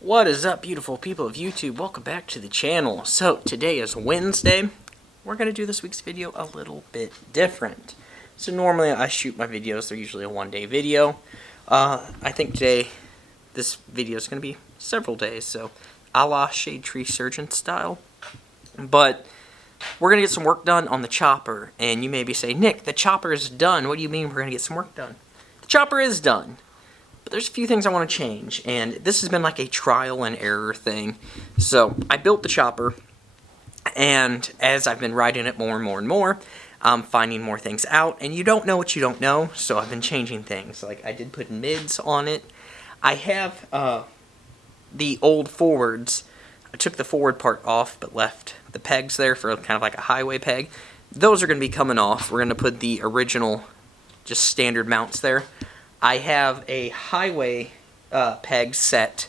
What is up, beautiful people of YouTube? Welcome back to the channel. So today is Wednesday. We're going to do this week's video a little bit different. So normally I shoot my videos, they're usually a one-day video. I think today this video is going to be several days, so a la Shade Tree Surgeon style. But we're going to get some work done on the chopper, and you may be saying, Nick, the chopper is done. What do you mean we're going to get some work done? The chopper is done. But there's a few things I want to change, and this has been like a trial and error thing. So I built the chopper, and as I've been riding it more and more and more, I'm finding more things out, and you don't know what you don't know, so I've been changing things. Like I did put mids on it. I have the old forwards. I took the forward part off, but left the pegs there for kind of like a highway peg. Those are going to be coming off. We're going to put the original, just standard mounts there. I have a highway peg set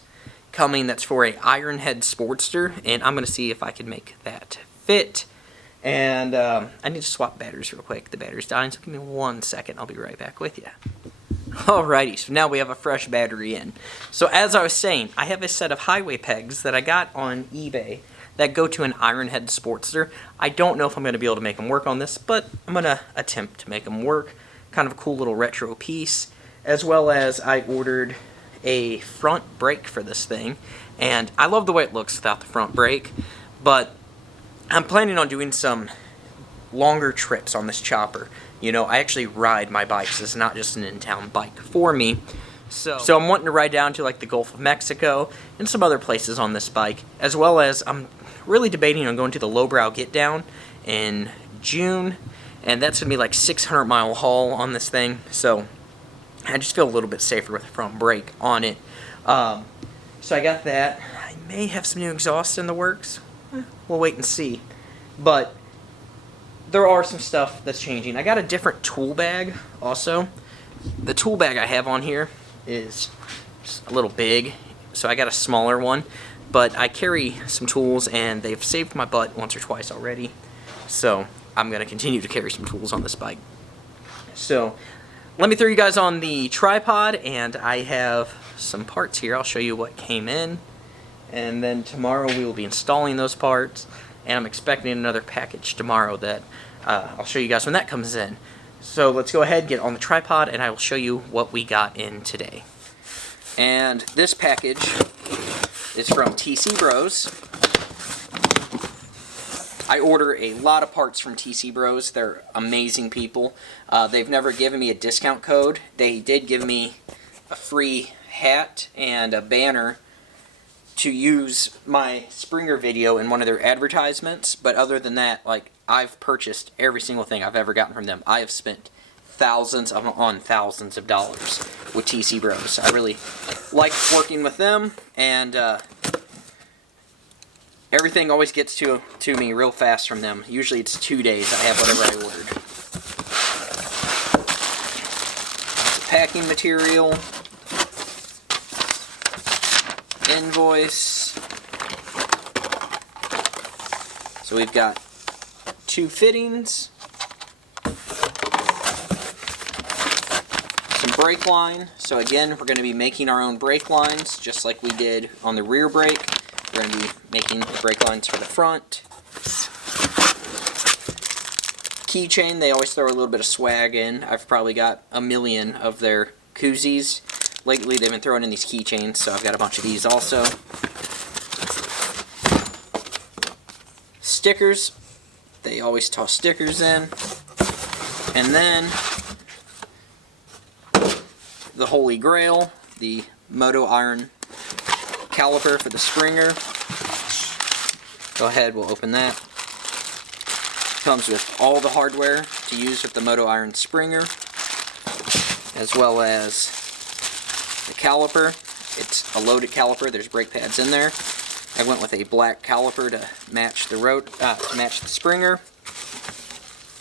coming that's for a Ironhead Sportster, and I'm going to see if I can make that fit. And I need to swap batteries real quick. The battery's dying, so give me 1 second. I'll be right back with you. Alrighty, so now we have a fresh battery in. So as I was saying, I have a set of highway pegs that I got on eBay that go to an Ironhead Sportster. I don't know if I'm going to be able to make them work on this, but I'm going to attempt to make them work. Kind of a cool little retro piece. As well as I ordered a front brake for this thing, and I love the way it looks without the front brake, but I'm planning on doing some longer trips on this chopper. You know, I actually ride my bikes. It's not just an in-town bike for me. So I'm wanting to ride down to like the Gulf of Mexico and some other places on this bike, as well as I'm really debating on going to the Lowbrow Get Down in June, and that's going to be like 600-mile haul on this thing, so I just feel a little bit safer with the front brake on it. So I got that. I may have some new exhaust in the works. We'll wait and see. But there are some stuff that's changing. I got a different tool bag also. The tool bag I have on here is just a little big, so I got a smaller one. But I carry some tools, and they've saved my butt once or twice already. So I'm going to continue to carry some tools on this bike. So let me throw you guys on the tripod, and I have some parts here. I'll show you what came in, and then tomorrow we will be installing those parts, and I'm expecting another package tomorrow that I'll show you guys when that comes in. So let's go ahead, get on the tripod, and I will show you what we got in today. And this package is from TC Bros. I order a lot of parts from TC Bros. They're amazing people. They've never given me a discount code. They did give me a free hat and a banner to use my Springer video in one of their advertisements, but other than that, like, I've purchased every single thing I've ever gotten from them. I have spent thousands on thousands of dollars with TC Bros. I really like working with them, and everything always gets to me real fast from them. Usually it's 2 days I have whatever I ordered. Packing material. Invoice. So we've got 2 fittings. Some brake line. So again, we're going to be making our own brake lines, just like we did on the rear brake. We're going to be making the brake lines for the front. Keychain, they always throw a little bit of swag in. I've probably got a million of their koozies. Lately they've been throwing in these keychains, so I've got a bunch of these also. Stickers, they always toss stickers in. And then the Holy Grail, the Moto Iron caliper for the Springer. Go ahead, we'll open that. Comes with all the hardware to use with the Moto Iron Springer, as well as the caliper. It's a loaded caliper. There's brake pads in there. I went with a black caliper to match the match the Springer,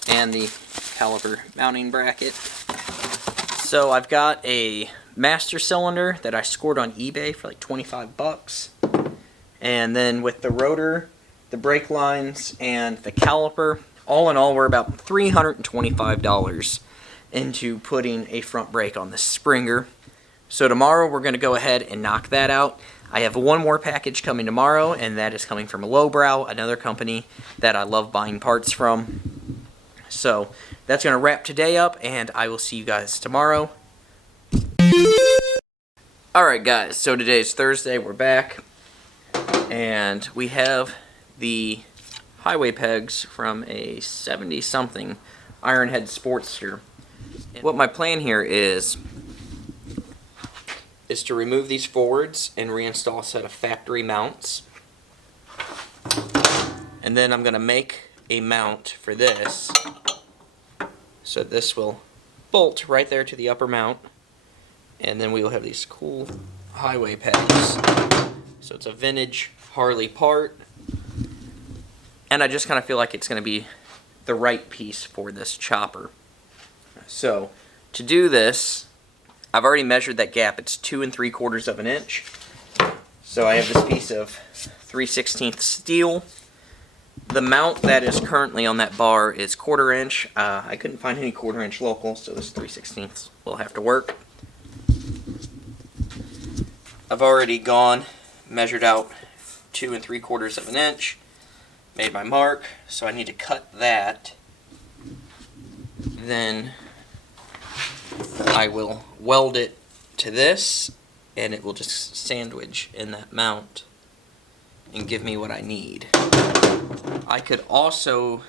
and the caliper mounting bracket. So I've got a master cylinder that I scored on eBay for like 25 bucks. And then with the rotor, the brake lines, and the caliper, all in all, we're about $325 into putting a front brake on the Springer. So tomorrow we're going to go ahead and knock that out. I have one more package coming tomorrow, and that is coming from Lowbrow, another company that I love buying parts from. So that's going to wrap today up, and I will see you guys tomorrow. Alright guys, so today is Thursday, we're back, and we have the highway pegs from a 70-something Ironhead Sportster. What my plan here is to remove these forwards and reinstall a set of factory mounts. And then I'm going to make a mount for this. So this will bolt right there to the upper mount. And then we will have these cool highway pegs. So it's a vintage Harley part. And I just kind of feel like it's going to be the right piece for this chopper. So to do this, I've already measured that gap. It's 2 3/4 of an inch. So I have this piece of 3/16 steel. The mount that is currently on that bar is 1/4 inch. I couldn't find any 1/4 inch local, so this 3/16 will have to work. I've already measured out 2 3/4 of an inch, made my mark, so I need to cut that. Then I will weld it to this, and it will just sandwich in that mount and give me what I need. I could also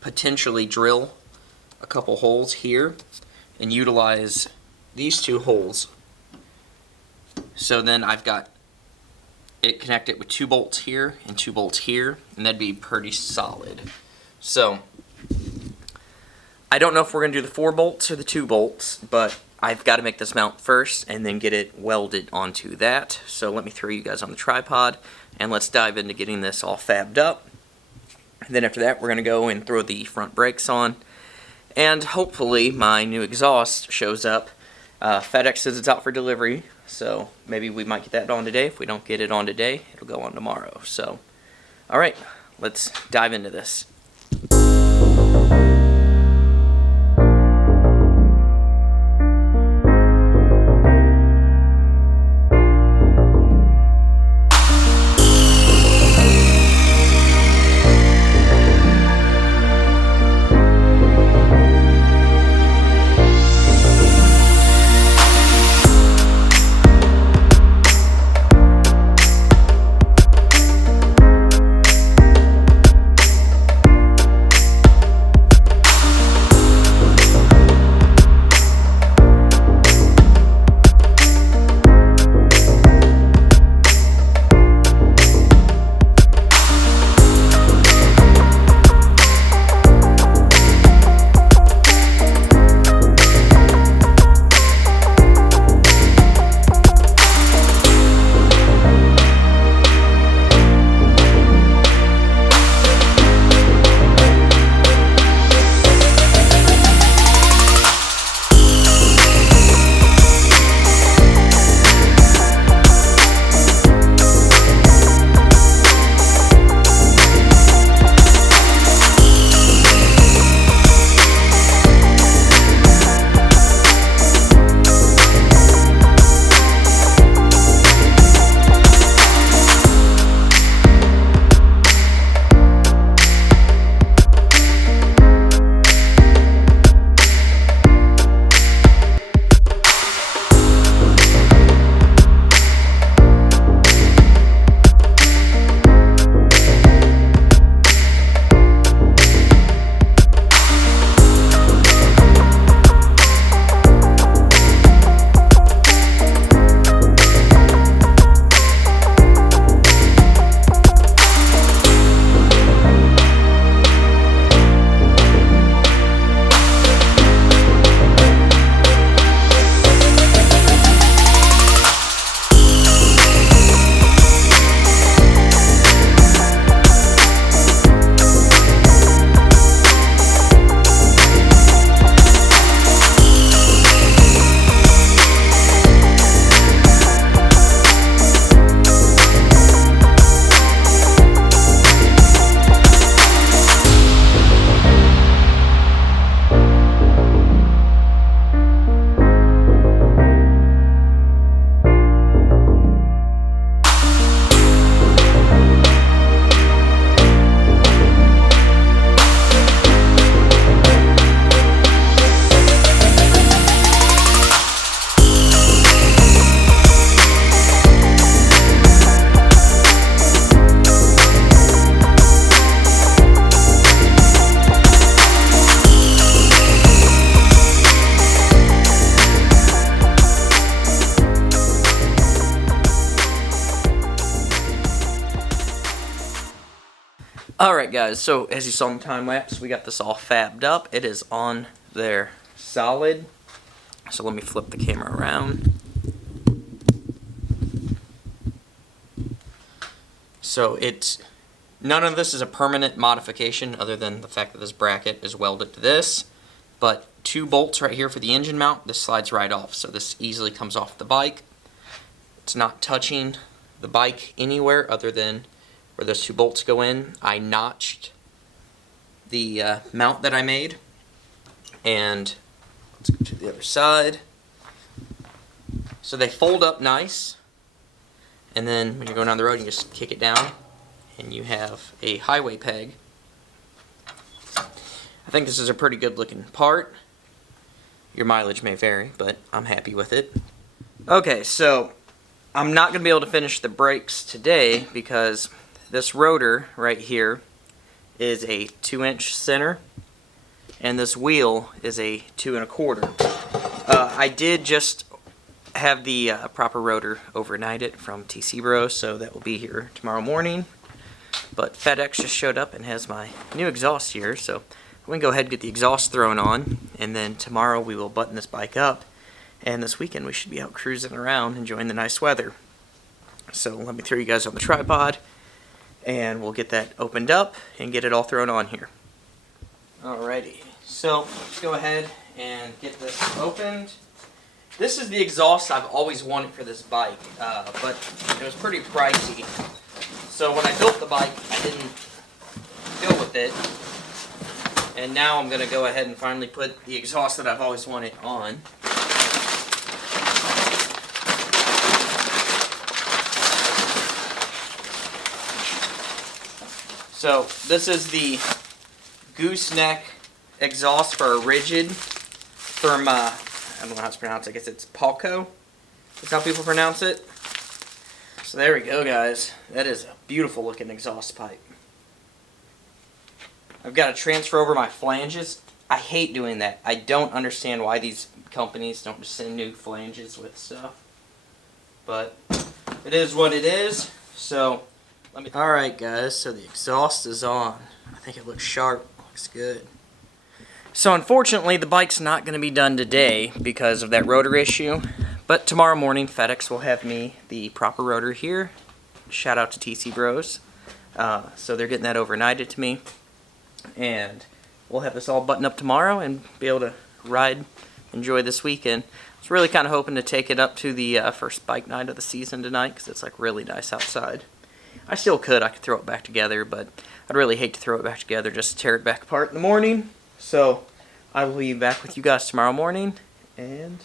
potentially drill a couple holes here and utilize these 2 holes. So then I've got it connected with 2 bolts here and 2 bolts here, and that'd be pretty solid. So I don't know if we're going to do the 4 bolts or the 2 bolts, but I've got to make this mount first and then get it welded onto that. So let me throw you guys on the tripod, and let's dive into getting this all fabbed up. And then after that, we're going to go and throw the front brakes on, and hopefully my new exhaust shows up. FedEx says it's out for delivery, so maybe we might get that on today. If we don't get it on today, it'll go on tomorrow. So, alright, let's dive into this. Alright guys, so as you saw in the time lapse, we got this all fabbed up. It is on there solid. So let me flip the camera around. So none of this is a permanent modification other than the fact that this bracket is welded to this. But 2 bolts right here for the engine mount, this slides right off. So this easily comes off the bike. It's not touching the bike anywhere other than where those 2 bolts go in. I notched the mount that I made. And let's go to the other side. So they fold up nice. And then when you're going down the road, you just kick it down. And you have a highway peg. I think this is a pretty good looking part. Your mileage may vary, but I'm happy with it. Okay, so I'm not going to be able to finish the brakes today because this rotor right here is a 2-inch center and this wheel is a 2 1/4. I did just have the proper rotor overnighted from TC Bros, so that will be here tomorrow morning. But FedEx just showed up and has my new exhaust here, so we can go ahead and get the exhaust thrown on, and then tomorrow we will button this bike up, and this weekend we should be out cruising around enjoying the nice weather. So let me throw you guys on the tripod and we'll get that opened up and get it all thrown on here. Alrighty, so let's go ahead and get this opened. This is the exhaust I've always wanted for this bike, but it was pretty pricey. So when I built the bike, I didn't go with it. And now I'm going to go ahead and finally put the exhaust that I've always wanted on. So this is the gooseneck exhaust for a rigid from, I don't know how to pronounce it, I guess it's Palco. That's how people pronounce it. So there we go guys, that is a beautiful looking exhaust pipe. I've got to transfer over my flanges. I hate doing that. I don't understand why these companies don't just send new flanges with stuff. But it is what it is. So alright guys, so the exhaust is on. I think it looks sharp, looks good. So unfortunately the bike's not going to be done today because of that rotor issue. But tomorrow morning FedEx will have me the proper rotor here. Shout out to TC Bros. So they're getting that overnighted to me. And we'll have this all buttoned up tomorrow and be able to ride, enjoy this weekend. I was really kind of hoping to take it up to the first bike night of the season tonight because it's like really nice outside. I still could. I could throw it back together, but I'd really hate to throw it back together just to tear it back apart in the morning. So I will be back with you guys tomorrow morning. And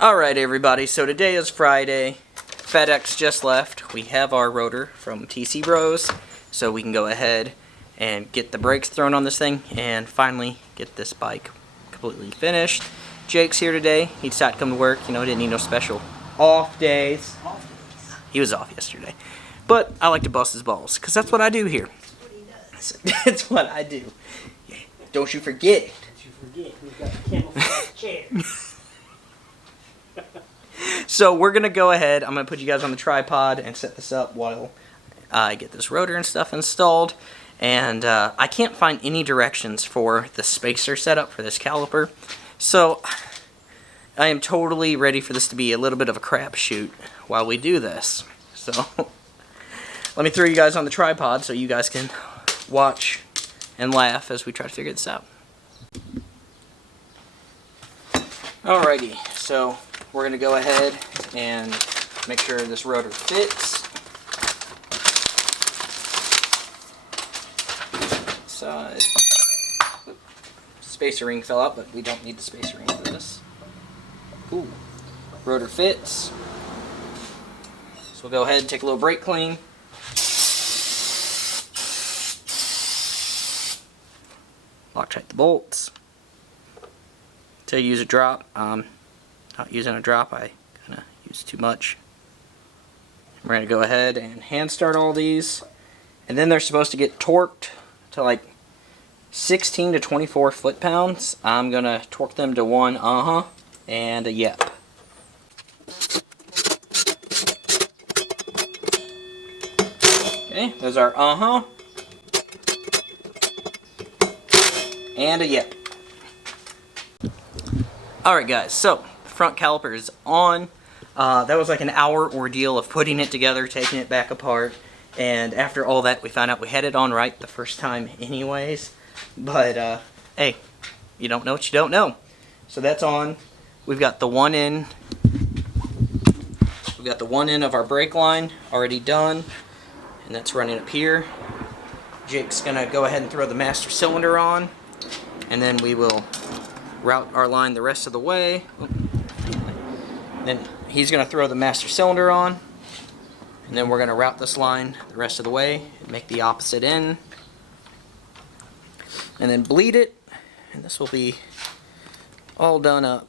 alright everybody, so today is Friday. FedEx just left. We have our rotor from TC Bros, so we can go ahead and get the brakes thrown on this thing and finally get this bike completely finished. Jake's here today. He decided to come to work. You know, didn't need no special off days. He was off yesterday. But I like to bust his balls, because that's what I do here. That's what he does. That's what I do. Yeah. Don't you forget it. Don't you forget, we've got the camouflage chair. So we're going to go ahead. I'm going to put you guys on the tripod and set this up while I get this rotor and stuff installed. And I can't find any directions for the spacer setup for this caliper. So I am totally ready for this to be a little bit of a crapshoot while we do this. So let me throw you guys on the tripod so you guys can watch and laugh as we try to figure this out. Alrighty, so we're going to go ahead and make sure this rotor fits. Side. Spacer ring fell out, but we don't need the spacer ring for this. Ooh. Rotor fits. So we'll go ahead and take a little brake clean. Loctite the bolts. To use a drop. Not using a drop, I kind of use too much. We're going to go ahead and hand start all these. And then they're supposed to get torqued to like 16 to 24 foot-pounds. I'm going to torque them to one and a yep. Okay, those are and a yep. Alright guys, so the front caliper is on. That was like an hour ordeal of putting it together, taking it back apart, and after all that we found out we had it on right the first time anyways. But hey, you don't know what you don't know. So that's on. We've got the one end of our brake line already done, and that's running up here. Jake's gonna go ahead and throw the master cylinder on, and then we will route our line the rest of the way. Then he's gonna throw the master cylinder on, and then we're gonna route this line the rest of the way and make the opposite end, and then bleed it, and this will be all done up.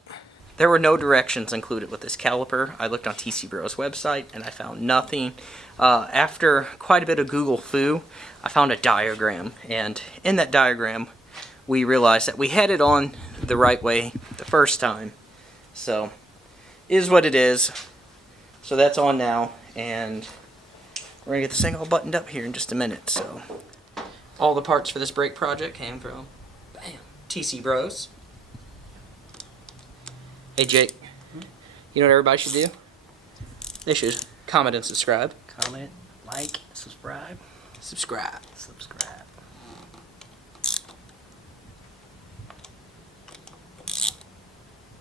There were no directions included with this caliper. I looked on TC Bros website and I found nothing. After quite a bit of Google foo, I found a diagram, and in that diagram we realized that we had it on the right way the first time. So, is what it is. So that's on now, and we're gonna get this thing all buttoned up here in just a minute. So, all the parts for this brake project came from, bam, TC Bros. Hey Jake, you know what everybody should do? They should comment and subscribe. Comment, like, subscribe. Subscribe. Subscribe.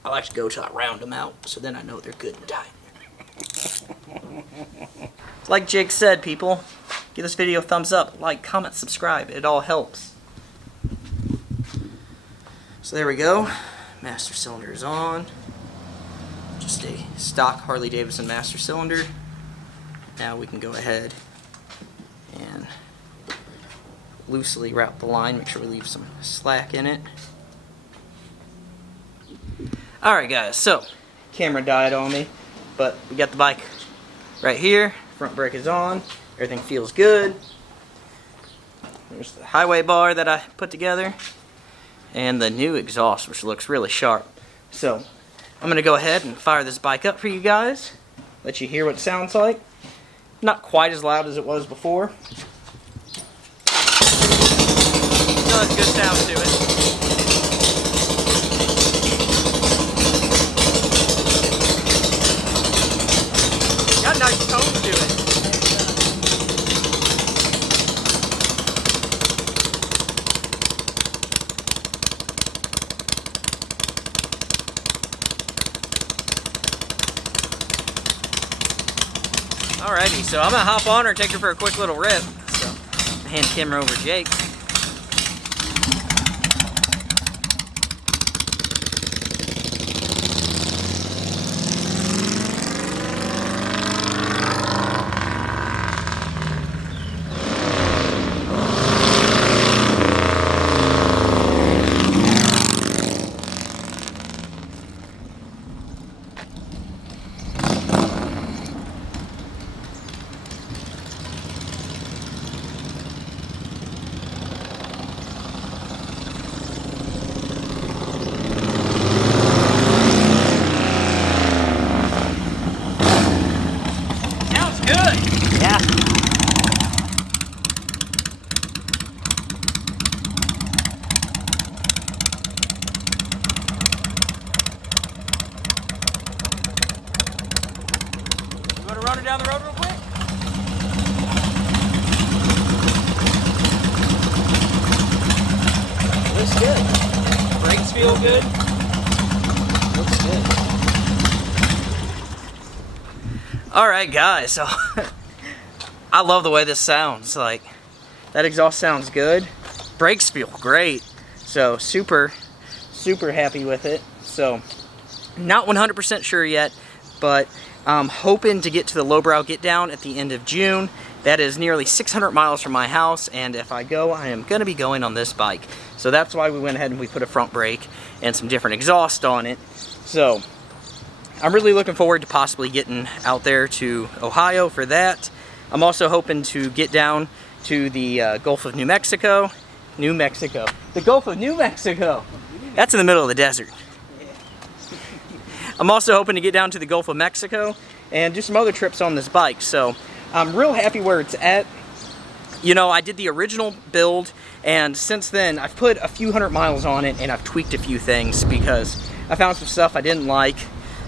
I like to go till I round them out, so then I know they're good and tight. Like Jake said, people, give this video a thumbs up, like, comment, subscribe. It all helps. So there we go. Master cylinder is on. Just a stock Harley-Davidson master cylinder. Now we can go ahead and loosely route the line. Make sure we leave some slack in it. Alright guys, so camera died on me, but we got the bike right here. Front brake is on. Everything feels good. There's the highway bar that I put together, and the new exhaust, which looks really sharp. So I'm going to go ahead and fire this bike up for you guys, let you hear what it sounds like. Not quite as loud as it was before. Still has good sound to it. Got a nice tone to it. Alrighty, so I'm gonna hop on her and take her for a quick little rip. So, hand the camera over to Jake. Run her down the road real quick. Looks good. Brakes feel good. Looks good. Alright guys, so I love the way this sounds. Like, that exhaust sounds good. Brakes feel great. So super happy with it. So not 100% sure yet, but I'm hoping to get to the lowbrow get down at the end of June. That is nearly 600 miles from my house, and if I go, I am going to be going on this bike. So that's why we went ahead and we put a front brake and some different exhaust on it. So I'm really looking forward to possibly getting out there to Ohio for that. I'm also hoping to get down to the Gulf of New Mexico. The Gulf of New Mexico. That's in the middle of the desert. I'm also hoping to get down to the Gulf of Mexico and do some other trips on this bike. So I'm real happy where it's at. You know, I did the original build, and since then I've put a few hundred miles on it and I've tweaked a few things because I found some stuff I didn't like.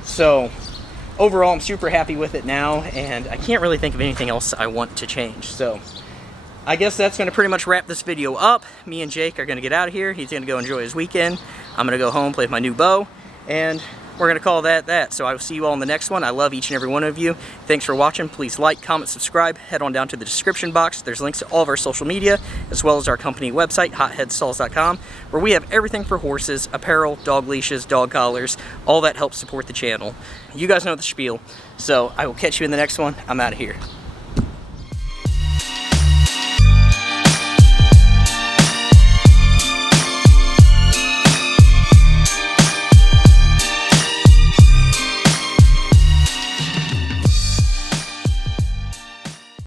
So overall I'm super happy with it now, and I can't really think of anything else I want to change. So I guess that's going to pretty much wrap this video up. Me and Jake are going to get out of here. He's going to go enjoy his weekend. I'm going to go home, play with my new bow, and we're going to call that. So I will see you all in the next one. I love each and every one of you. Thanks for watching. Please like, comment, subscribe. Head on down to the description box. There's links to all of our social media, as well as our company website, Headstalls.com, where we have everything for horses, apparel, dog leashes, dog collars, all that helps support the channel. You guys know the spiel. So I will catch you in the next one. I'm out of here.